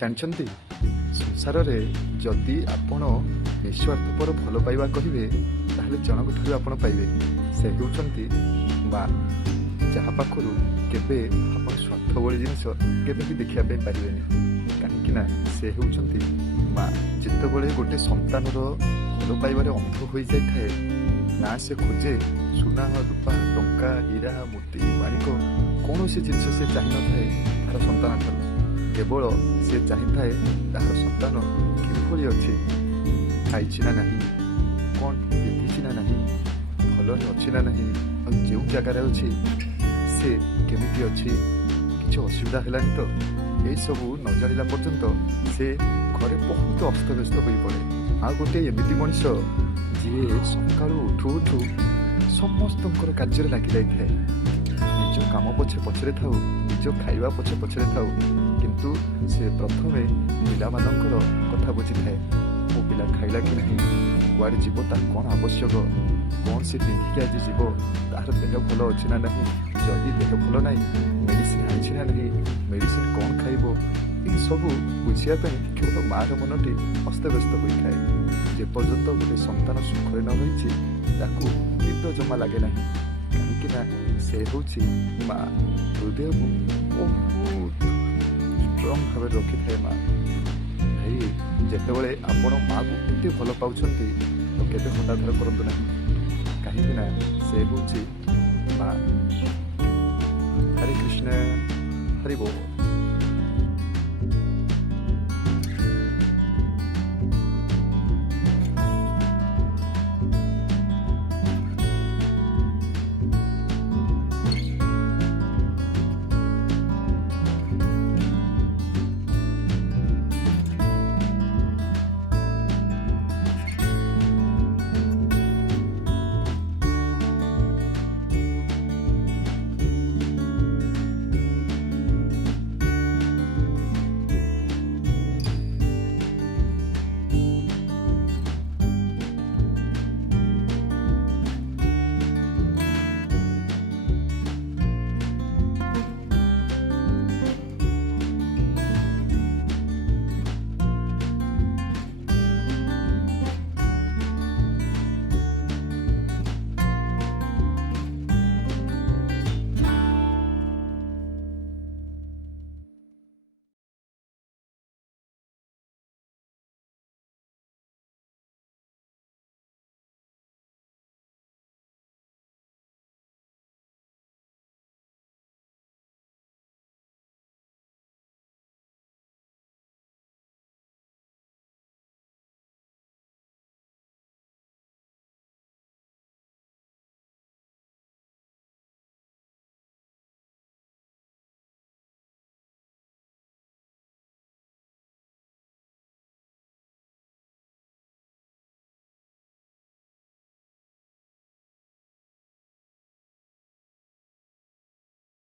ଜାଣିଛନ୍ତି ସଂସାରରେ ଯଦି ଆପଣ ନିଃସ୍ୱାର୍ଥପର ଭଲ ପାଇବା କହିବେ ତାହେଲେ ଜଣଙ୍କ ଠାରୁ ଆପଣ ପାଇବେ। ସେ ହେଉଛନ୍ତି ମା, ଯାହା ପାଖରୁ କେବେ ଆପଣ ସ୍ୱାର୍ଥ ଭଳି ଜିନିଷ କେବେ ବି ଦେଖିବା ପାଇଁ ପାରିବେନି। କାହିଁକି ନା ସେ ହେଉଛନ୍ତି ମା। ଯେତେବେଳେ ଗୋଟେ ସନ୍ତାନର ଭଲ ପାଇବାରେ ଅନ୍ଧ ହୋଇଯାଇଥାଏ ନା ସେ ଖୋଜେ ସୁନା, ରୂପା, ଟଙ୍କା, ହୀରା, ମୋତି, ମାଣିକ, କୌଣସି ଜିନିଷ ସେ ଚାହିଁନଥାଏ ତାହାର ସନ୍ତାନ ଠାରୁ। କେବଳ ସେ ଚାହିଁଥାଏ ତାହାର ସନ୍ତାନ କିଭଳି ଅଛି, ଖାଇଛି ନା ନାହିଁ, କ'ଣ ପିନ୍ଧିଛି ନା ନାହିଁ, ଭଲରେ ଅଛି ନା ନାହିଁ, ଆଉ ଯେଉଁ ଜାଗାରେ ଅଛି ସେ କେମିତି ଅଛି, କିଛି ଅସୁବିଧା ହେଲାନି ତ। ଏସବୁ ନ ଜାଣିଲା ପର୍ଯ୍ୟନ୍ତ ସେ ଘରେ ବହୁତ ଅସ୍ତବ୍ୟସ୍ତ ହୋଇପଡ଼େ। ଆଉ ଗୋଟିଏ ଏମିତି ମଣିଷ ଯିଏ ସକାଳୁ ଉଠୁ ଉଠୁ ସମସ୍ତଙ୍କର କାର୍ଯ୍ୟରେ ଲାଗିଯାଇଥାଏ। ନିଜ କାମ ପଛରେ ଥାଉ, ନିଜ ଖାଇବା ପଛରେ ଥାଉ, କିନ୍ତୁ ସେ ପ୍ରଥମେ ପିଲାମାନଙ୍କର କଥା ବୁଝିଥାଏ। ମୋ ପିଲା ଖାଇଲା କି ନାହିଁ, କୁଆଡ଼େ ଯିବ, ତାର କ'ଣ ଆବଶ୍ୟକ, କ'ଣ ସେ ପିନ୍ଧିକି ଆଜି ଯିବ, ତାହାର ଦେହ ଭଲ ଅଛି ନା ନାହିଁ, ଯଦି ଦେହ ଭଲ ନାହିଁ ମେଡ଼ିସିନ ଆଣିଛି ନା ନାହିଁ, ମେଡ଼ିସିନ କ'ଣ ଖାଇବ, ଏସବୁ ବୁଝିବା ପାଇଁ କେବଳ ମାଆର ମନଟି ଅସ୍ତବ୍ୟସ୍ତ ହୋଇଥାଏ। ଯେପର୍ଯ୍ୟନ୍ତ ଗୋଟେ ସନ୍ତାନ ସୁଖରେ ନ ରହିଛି ତାକୁ ନିଦ ଜମା ଲାଗେ ନାହିଁ। କାହିଁକି ନା ସେ ହେଉଛି ମା। ହୃଦୟକୁ ବହୁତ ଷ୍ଟ୍ରଙ୍ଗ ଭାବରେ ରଖିଥାଏ ମା। ଭାଇ, ଯେତେବେଳେ ଆପଣ ମାଆକୁ ଏତେ ଭଲ ପାଉଛନ୍ତି ତ କେବେ ହତାଧାର କରନ୍ତୁ ନାହିଁ। କାହିଁକି ନା ସେ ହେଉଛି ମା। ହରେ କୃଷ୍ଣ, ହରି ବୋଲ।